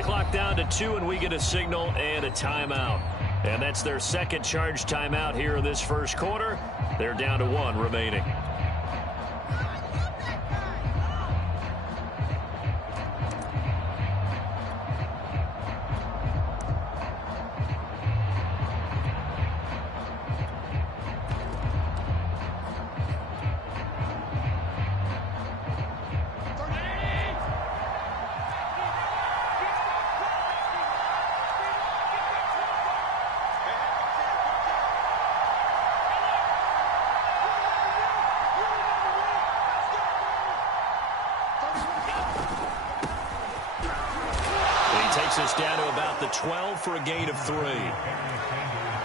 Play clock down to 2, and we get a signal and a timeout. And that's their second charge timeout here in this first quarter. They're down to 1 remaining. Us down to about the 12 for a gain of 3.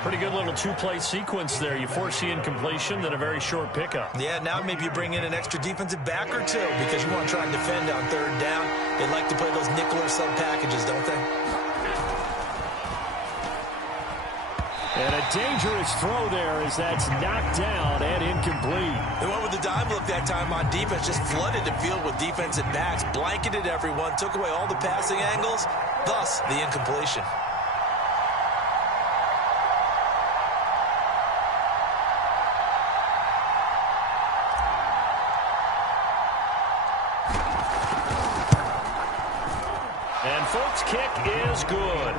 Pretty good little two-play sequence there. You force the incompletion, then a very short pickup. Yeah, now maybe you bring in an extra defensive back or two because you want to try and defend on 3rd down. They like to play those nickel or sub packages, don't they? And a dangerous throw there as that's knocked down and incomplete. They went with the dime look that time on defense, just flooded the field with defensive backs, blanketed everyone, took away all the passing angles, thus the incompletion. And Folks' kick is good.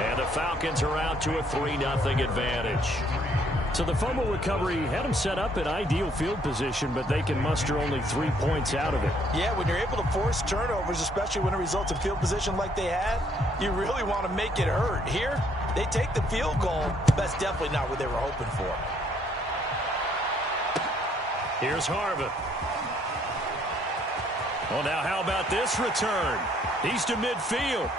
And the Falcons are out to a 3-0 advantage. So the fumble recovery had them set up in ideal field position, but they can muster only 3 points out of it. Yeah, when you're able to force turnovers, especially when it results in field position like they had, you really want to make it hurt. Here, they take the field goal. That's definitely not what they were hoping for. Here's Harvin. Well, now how about this return? He's to midfield.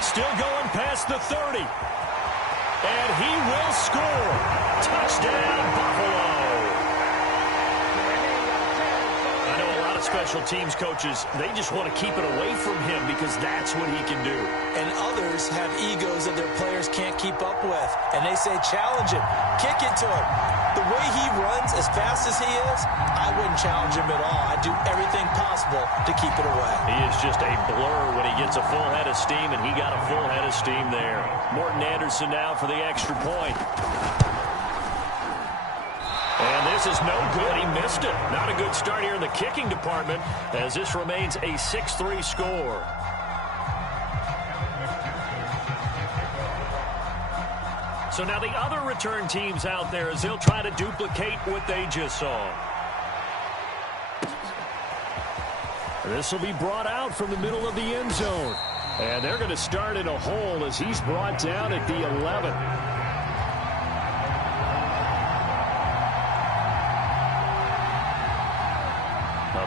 Still going past the 30. And he will score. Touchdown, Buffalo. I know a lot of special teams coaches, they just want to keep it away from him because that's what he can do. And others have egos that their players can't keep up with. And they say, challenge him. Kick it to him. The way he runs as fast as he is, I wouldn't challenge him at all. I'd do everything possible to keep it away. He is just a blur when he gets a full head of steam, and he got a full head of steam there. Morton Anderson now for the extra point. And this is no good. He missed it. Not a good start here in the kicking department as this remains a 6-3 score. So now the other return teams out there as they'll try to duplicate what they just saw. This will be brought out from the middle of the end zone. And they're going to start in a hole as he's brought down at the 11.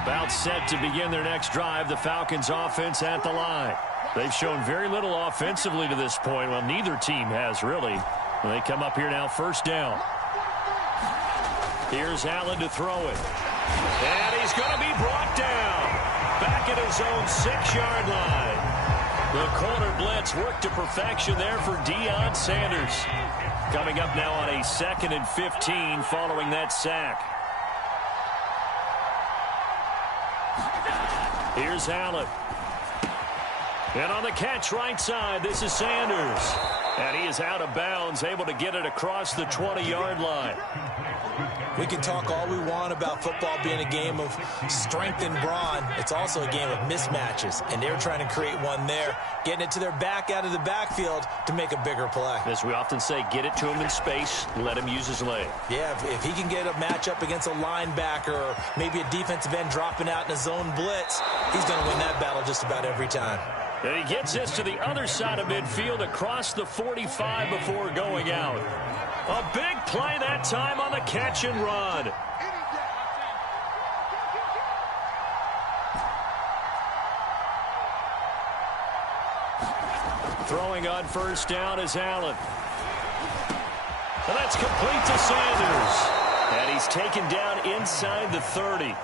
About set to begin their next drive, the Falcons offense at the line. They've shown very little offensively to this point. Well, neither team has really. They come up here now, 1st down. Here's Allen to throw it. And he's going to be brought down. Back at his own 6-yard line. The corner blitz worked to perfection there for Deion Sanders. Coming up now on a 2nd and 15 following that sack. Here's Allen. And on the catch right side, this is Sanders. And he is out of bounds, able to get it across the 20-yard line. We can talk all we want about football being a game of strength and brawn. It's also a game of mismatches, and they're trying to create one there, getting it to their back out of the backfield to make a bigger play. As we often say, get it to him in space, let him use his leg. Yeah, if he can get a matchup against a linebacker or maybe a defensive end dropping out in a zone blitz, he's going to win that battle just about every time. And he gets this to the other side of midfield across the 45 before going out. A big play that time on the catch and run. Throwing on 1st down is Allen. And that's complete to Sanders. And he's taken down inside the 30.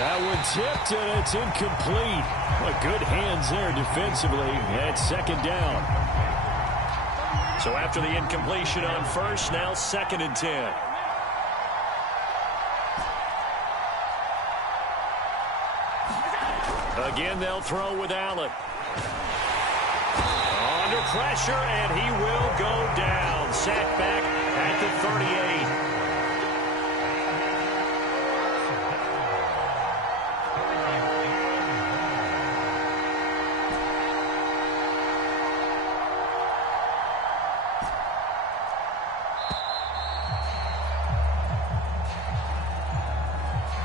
That one tipped, and it's incomplete. Well, good hands there defensively at 2nd down. So after the incompletion on first, now 2nd and 10. Again, they'll throw with Allen. Under pressure, and he will go down. Sacked back at the 38.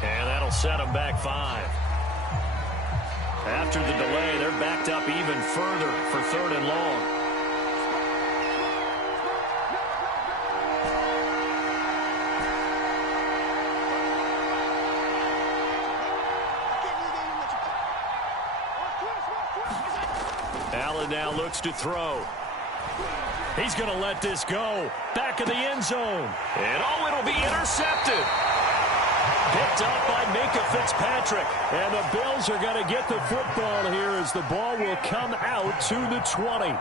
And that'll set him back 5. After the delay, they're backed up even further for 3rd and long. Allen now looks to throw. He's going to let this go. Back of the end zone. And it'll be intercepted. Picked up by Minkah Fitzpatrick. And the Bills are going to get the football here as the ball will come out to the 20.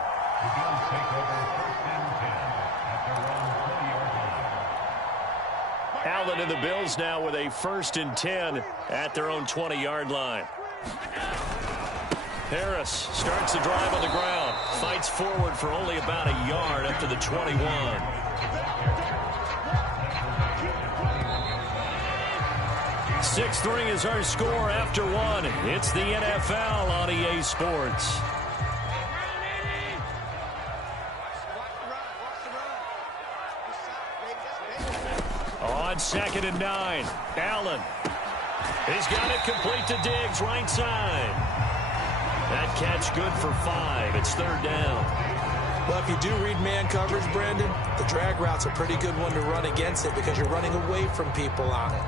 Allen and the Bills now with a 1st and 10 at their own 20-yard line. Harris starts the drive on the ground. Fights forward for only about a yard up to the 21. 6-3 is our score after 1. It's the NFL on EA Sports. On 2nd and 9, Allen. He's got it complete to Diggs, right side. That catch good for 5. It's 3rd down. Well, if you do read man coverage, Brandon, the drag route's a pretty good one to run against it because you're running away from people on it.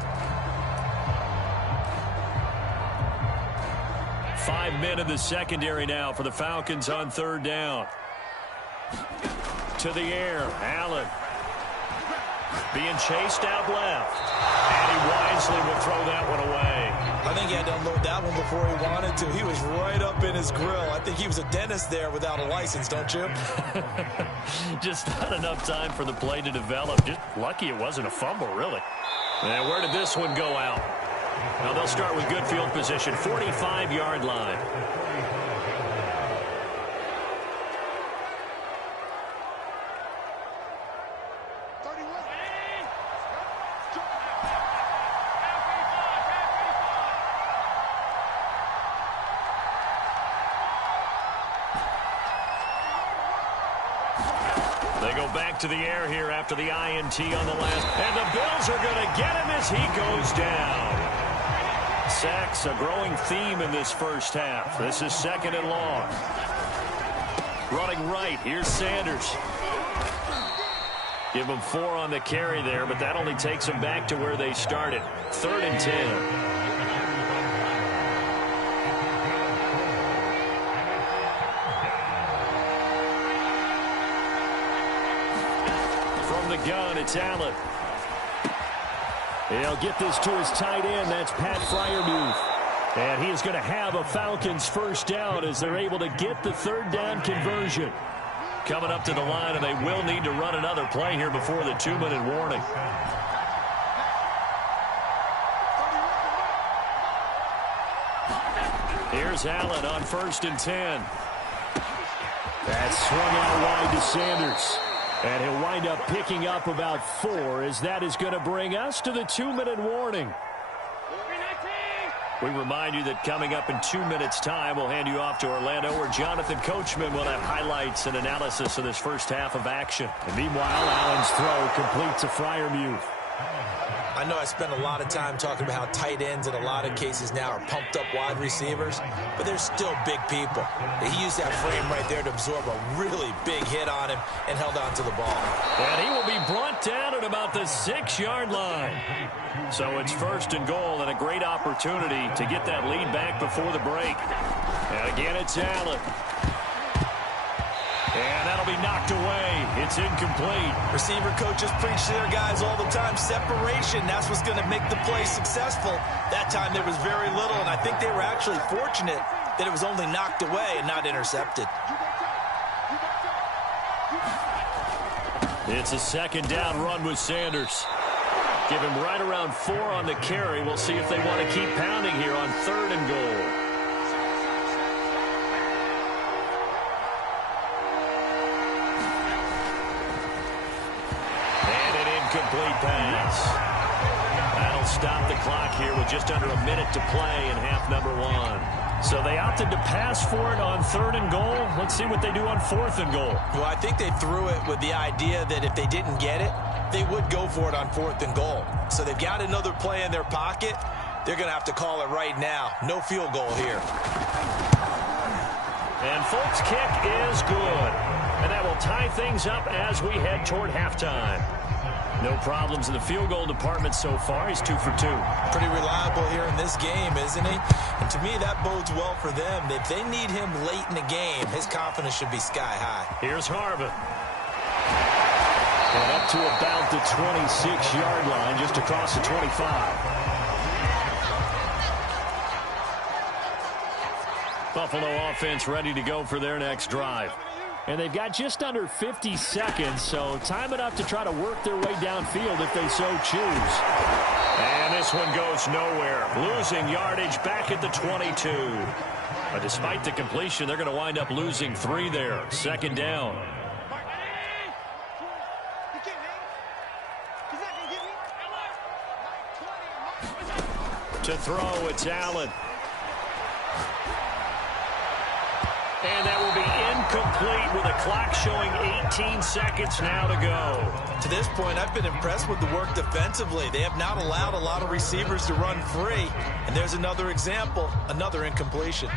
5 men in the secondary now for the Falcons on 3rd down. To the air, Allen. Being chased out left. And he wisely will throw that one away. I think he had to unload that one before he wanted to. He was right up in his grill. I think he was a dentist there without a license, don't you? Just not enough time for the play to develop. Just lucky it wasn't a fumble, really. And where did this one go out? Now they'll start with good field position, 45-yard line. They go back to the air here after the INT on the last. And the Bills are going to get him as he goes down. Sacks, a growing theme in this first half. This is 2nd and long. Running right, here's Sanders. Give them 4 on the carry there, but that only takes them back to where they started. 3rd and 10. The gun, it's Allen. He'll get this to his tight end. That's Pat Freiermuth. And he is going to have a Falcons 1st down as they're able to get the 3rd down conversion. Coming up to the line, and they will need to run another play here before the 2-minute warning. Here's Allen on 1st and 10. That's swung out wide to Sanders. And he'll wind up picking up about 4 as that is going to bring us to the 2-minute warning. We remind you that coming up in 2 minutes' time, we'll hand you off to Orlando, where Jonathan Coachman will have highlights and analysis of this first half of action. And meanwhile, Allen's throw complete to Freiermuth. I know I spend a lot of time talking about how tight ends in a lot of cases now are pumped up wide receivers, but they're still big people. He used that frame right there to absorb a really big hit on him and held on to the ball. And he will be brought down at about the 6-yard line. So it's 1st and goal and a great opportunity to get that lead back before the break. And again, it's Allen. And that'll be knocked away. It's incomplete. Receiver coaches preach to their guys all the time. Separation, that's what's going to make the play successful. That time there was very little, and I think they were actually fortunate that it was only knocked away and not intercepted. It's a second down run with Sanders. Give him right around 4 on the carry. We'll see if they want to keep pounding here on 3rd and goal. And an incomplete pass. That'll stop the clock here with just under a minute to play in half number 1. So they opted to pass for it on 3rd and goal. Let's see what they do on 4th and goal. Well, I think they threw it with the idea that if they didn't get it, they would go for it on 4th and goal. So they've got another play in their pocket. They're going to have to call it right now. No field goal here. And Folk's kick is good. And that will tie things up as we head toward halftime. No problems in the field goal department so far. He's 2 for 2. Pretty reliable here in this game, isn't he? And to me, that bodes well for them. If they need him late in the game, his confidence should be sky high. Here's Harvin. And up to about the 26-yard line, just across the 25. Buffalo offense ready to go for their next drive. And they've got just under 50 seconds, so time enough to try to work their way downfield if they so choose. And this one goes nowhere. Losing yardage back at the 22. But despite the completion, they're going to wind up losing 3 there. 2nd down. To throw, it's Allen. And that will be incomplete with a clock showing 18 seconds now to go. To this point, I've been impressed with the work defensively. They have not allowed a lot of receivers to run free. And there's another example, another incompletion.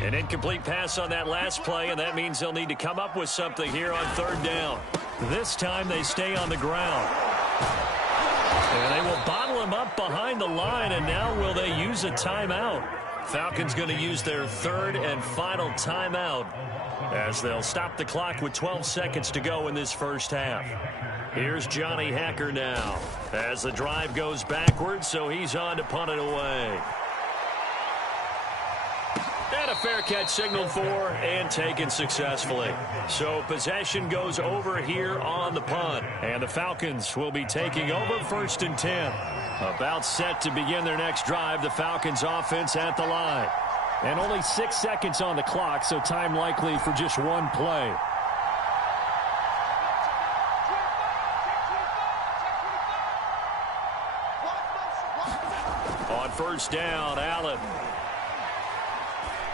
An incomplete pass on that last play, and that means they'll need to come up with something here on 3rd down. This time they stay on the ground. And they will bottle him up behind the line, and now will they use a timeout? Falcons going to use their 3rd and final timeout as they'll stop the clock with 12 seconds to go in this first half. Here's Johnny Hacker now as the drive goes backwards, so he's on to punt it away. And a fair catch signaled for and taken successfully. So possession goes over here on the punt. And the Falcons will be taking over 1st and 10. About set to begin their next drive, the Falcons offense at the line. And only 6 seconds on the clock, so time likely for just one play. On 1st down, Allen.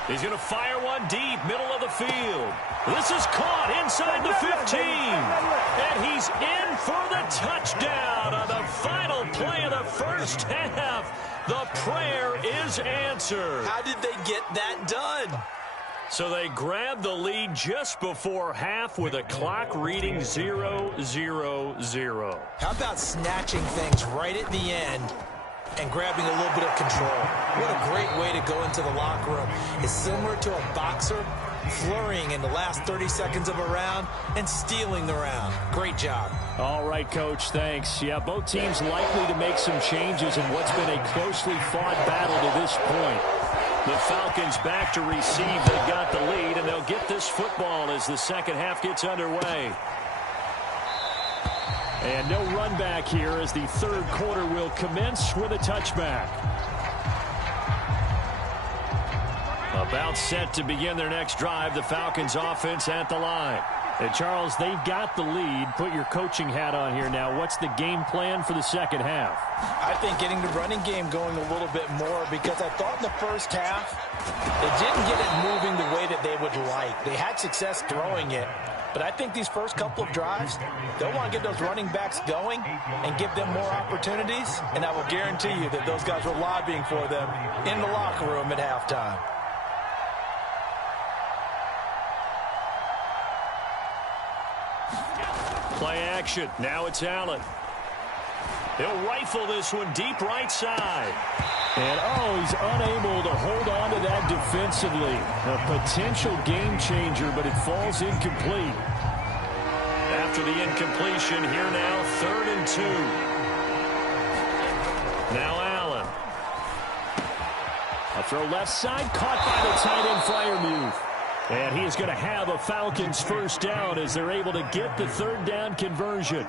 He's going to fire one deep, middle of the field. This is caught inside the 15. And he's in for the touchdown on the final play of the first half. The prayer is answered. How did they get that done? So they grabbed the lead just before half with a clock reading 0-0-0. How about snatching things right at the end and grabbing a little bit of control? What a great way to go into the locker room. It's similar to a boxer flurrying in the last 30 seconds of a round and stealing the round. Great job. All right, Coach, thanks. Yeah, both teams likely to make some changes in what's been a closely fought battle to this point. The Falcons back to receive. They've got the lead, and they'll get this football as the second half gets underway. And no run back here as the 3rd quarter will commence with a touchback. About set to begin their next drive, the Falcons offense at the line. And Charles, they've got the lead. Put your coaching hat on here now. What's the game plan for the second half? I think getting the running game going a little bit more, because I thought in the first half they didn't get it moving the way that they would like. They had success throwing it. But I think these first couple of drives, they'll want to get those running backs going and give them more opportunities. And I will guarantee you that those guys were lobbying for them in the locker room at halftime. Play action. Now it's Allen. He'll rifle this one deep right side. And, he's unable to hold on to that defensively. A potential game changer, but it falls incomplete. After the incompletion, here now, 3rd and 2. Now Allen. A throw left side, caught by the tight end Freiermuth. And he is going to have a Falcons first down as they're able to get the third down conversion.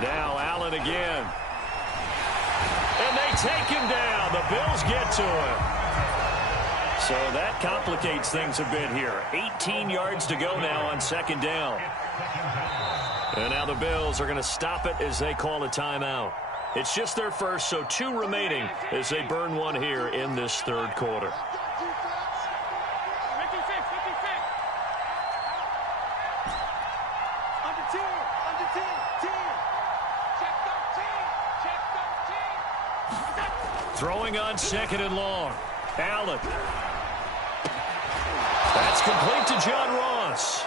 Now Allen again. And they take him down. The Bills get to him. So that complicates things a bit here. 18 yards to go now on second down. And now the Bills are going to stop it as they call a timeout. It's just their first, so 2 remaining as they burn one here in this third quarter. Throwing on second and long. Allen. That's complete to John Ross.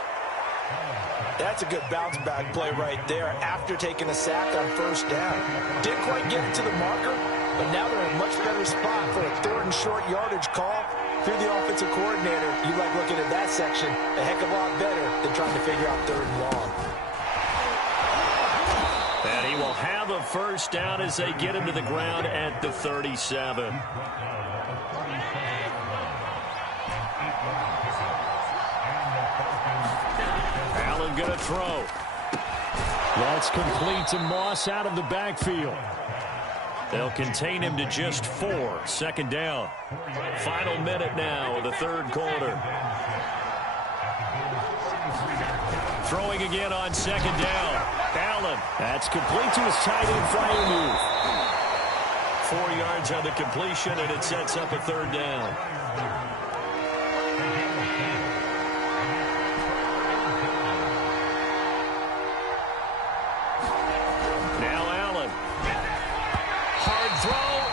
That's a good bounce-back play right there after taking a sack on first down. Didn't quite get it to the marker, but now they're in a much better spot for a third and short yardage call. If you're the offensive coordinator, you like looking at that section a heck of a lot better than trying to figure out third and long. And he will have a first down as they get him to the ground at the 37. Allen going to throw. That's complete to Moss out of the backfield. They'll contain him to just 4. Second down. Final minute now of the third quarter. Throwing again on second down. Allen. That's complete to his tight end flyer move. 4 yards on the completion, and it sets up a third down.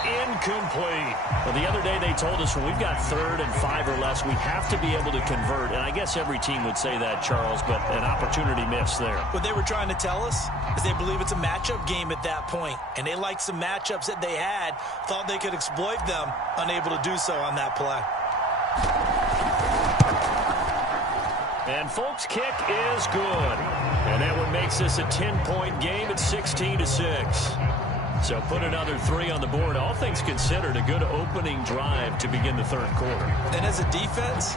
Incomplete. Well, the other day they told us when we've got 3rd and 5 or less, we have to be able to convert. And I guess every team would say that, Charles, but an opportunity missed there. What they were trying to tell us is they believe it's a matchup game at that point. And they liked some matchups that they had, thought they could exploit them, unable to do so on that play. And folks, kick is good. And that one makes this a 10-point game at 16-6. So put another 3 on the board. All things considered, a good opening drive to begin the third quarter. And as a defense,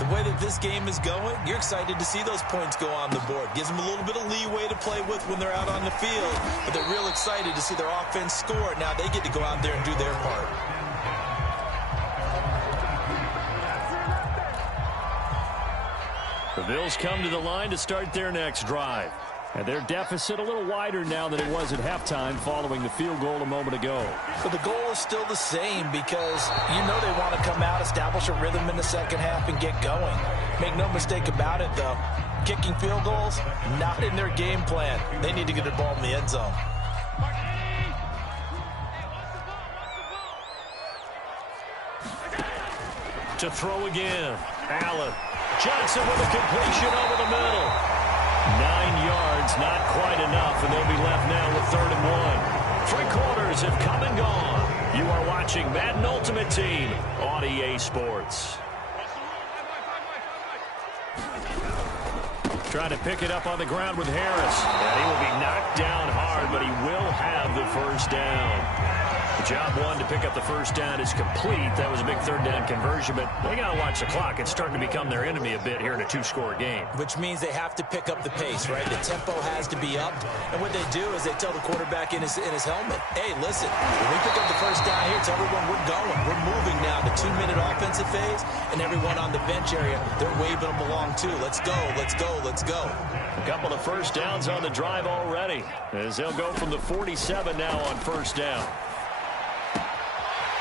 the way that this game is going, you're excited to see those points go on the board. Gives them a little bit of leeway to play with when they're out on the field. But they're real excited to see their offense score. Now they get to go out there and do their part. The Bills come to the line to start their next drive. And their deficit a little wider now than it was at halftime following the field goal a moment ago. But the goal is still the same because you know they want to come out, establish a rhythm in the second half, and get going. Make no mistake about it, though. Kicking field goals, not in their game plan. They need to get the ball in the end zone. To throw again. Allen. Johnson with a completion over the middle. 9 yards, not quite enough, and they'll be left now with 3rd and 1. 3 quarters have come and gone. You are watching Madden Ultimate Team on EA Sports. Trying to pick it up on the ground with Harris. And he will be knocked down hard, but he will have the first down. Job 1 to pick up the first down is complete. That was a big third down conversion, but they got to watch the clock. It's starting to become their enemy a bit here in a 2-score game. Which means they have to pick up the pace, right? The tempo has to be up. And what they do is they tell the quarterback in his helmet, hey, listen, when we pick up the first down here, tell everyone we're going. We're moving now. The 2-minute offensive phase, and everyone on the bench area, they're waving them along too. Let's go, let's go, let's go. A couple of first downs on the drive already, as they'll go from the 47 now on first down.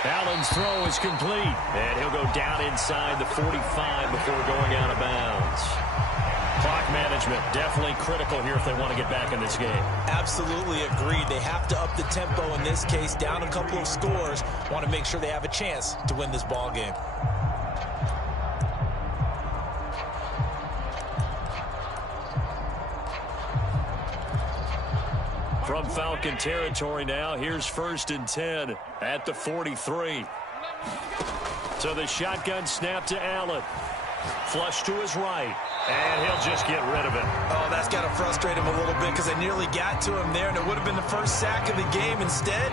Allen's throw is complete, and he'll go down inside the 45 before going out of bounds. Clock management definitely critical here if they want to get back in this game. Absolutely agreed. They have to up the tempo in this case, down a couple of scores. Want to make sure they have a chance to win this ball game. From Falcon territory now, here's 1st and 10 at the 43. So the shotgun snap to Allen. Flush to his right, and he'll just get rid of it. Oh, that's got to frustrate him a little bit because they nearly got to him there, and it would have been the first sack of the game. Instead,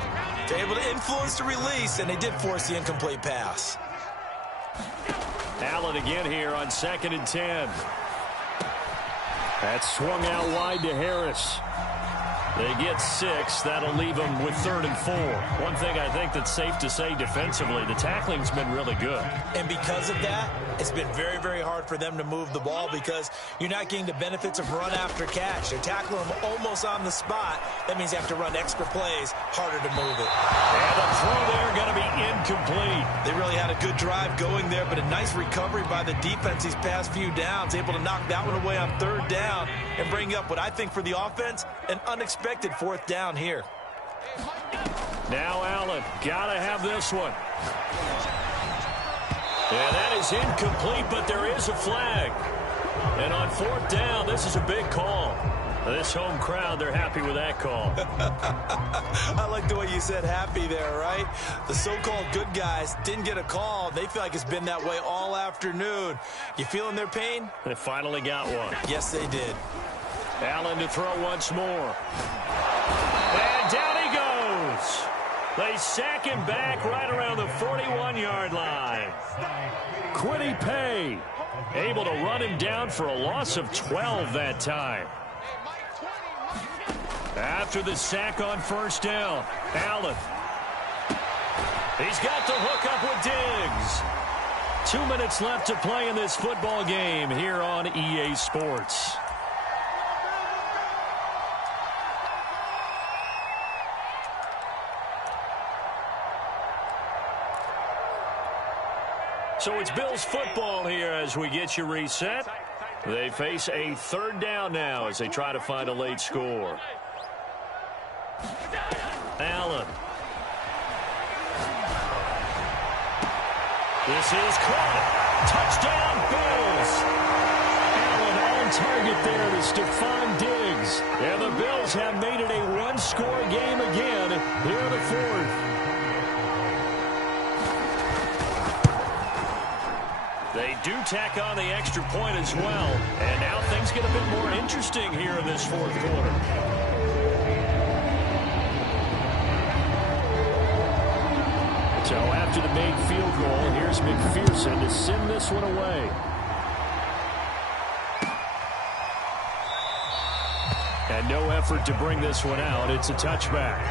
they're able to influence the release, and they did force the incomplete pass. Allen again here on 2nd and 10. That's swung out wide to Harris. They get 6. That'll leave them with 3rd and 4. One thing I think that's safe to say defensively, the tackling's been really good. And because of that, it's been very, very hard for them to move the ball because you're not getting the benefits of run after catch. They're tackling them almost on the spot. That means they have to run extra plays, harder to move it. And the throw there going to be incomplete. They really had a good drive going there, but a nice recovery by the defense these past few downs, able to knock that one away on 3rd down and bring up what I think for the offense, an unexpected 4th down here. Now Allen, got to have this one. And that is incomplete, but there is a flag. And on 4th down, this is a big call. This home crowd, they're happy with that call. I like the way you said happy there, right? The so-called good guys didn't get a call. They feel like it's been that way all afternoon. You feeling their pain? They finally got one. Yes, they did. Allen to throw once more. And down he goes. They sack him back right around the 41-yard line. Kwity Paye able to run him down for a loss of 12 that time. After the sack on 1st down, Allen. He's got the hook up with Diggs. 2 minutes left to play in this football game here on EA Sports. So it's Bills football here as we get you reset. They face a 3rd down now as they try to find a late score. Allen. This is caught. Touchdown, Bills. Allen on target there to Stephon Diggs. And the Bills have made it a one-score game again here in the 4th. They do tack on the extra point as well. And now things get a bit more interesting here in this 4th quarter. So after the made field goal, here's McPherson to send this one away. And no effort to bring this one out. It's a touchback.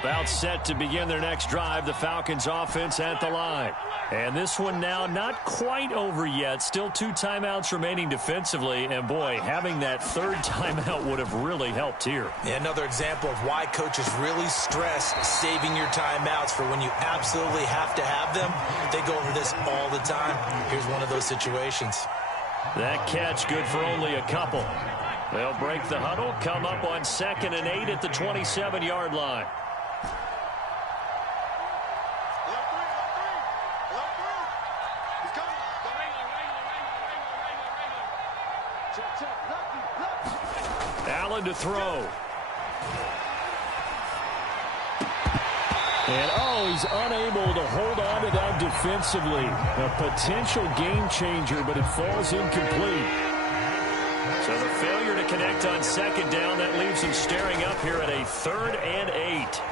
About set to begin their next drive, the Falcons offense at the line. And this one now not quite over yet. Still 2 timeouts remaining defensively. And, boy, having that 3rd timeout would have really helped here. Yeah, another example of why coaches really stress saving your timeouts for when you absolutely have to have them. They go over this all the time. Here's one of those situations. That catch good for only a couple. They'll break the huddle, come up on 2nd and 8 at the 27-yard line. Allen to throw. And, he's unable to hold on to that defensively. A potential game changer, but it falls incomplete. So the failure to connect on 2nd down, that leaves him staring up here at a 3rd and 8.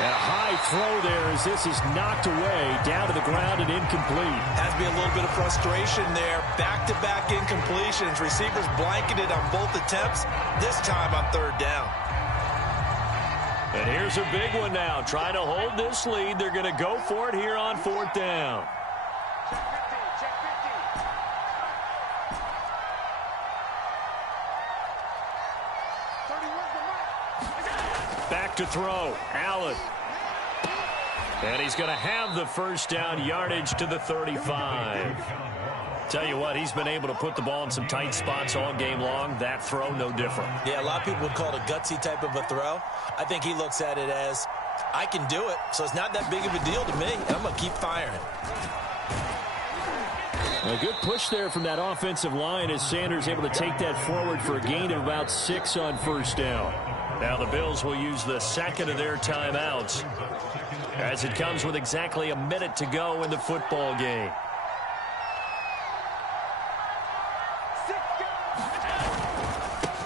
And a high throw there as this is knocked away, down to the ground and incomplete. Has to be a little bit of frustration there. Back-to-back incompletions. Receivers blanketed on both attempts, this time on 3rd down. And here's a big one now. Trying to hold this lead. They're going to go for it here on 4th down. Back to throw. Allen. And he's going to have the 1st down, yardage to the 35. Tell you what, he's been able to put the ball in some tight spots all game long. That throw, no different. Yeah, a lot of people would call it a gutsy type of a throw. I think he looks at it as, I can do it, so it's not that big of a deal to me, and I'm going to keep firing. A good push there from that offensive line as Sanders able to take that forward for a gain of about 6 on first down. Now the Bills will use the second of their timeouts as it comes with exactly a minute to go in the football game.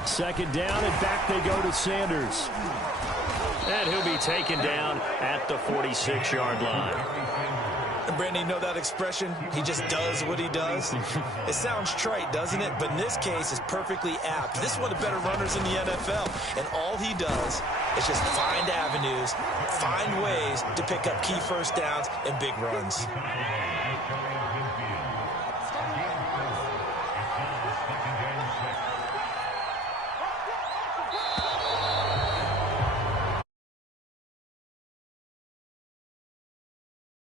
Second down, and back they go to Sanders. And he'll be taken down at the 46-yard line. And Brandon, you know that expression? He just does what he does. It sounds trite, doesn't it? But in this case, it's perfectly apt. This is one of the better runners in the NFL. And all he does is just find avenues, find ways to pick up key first downs and big runs.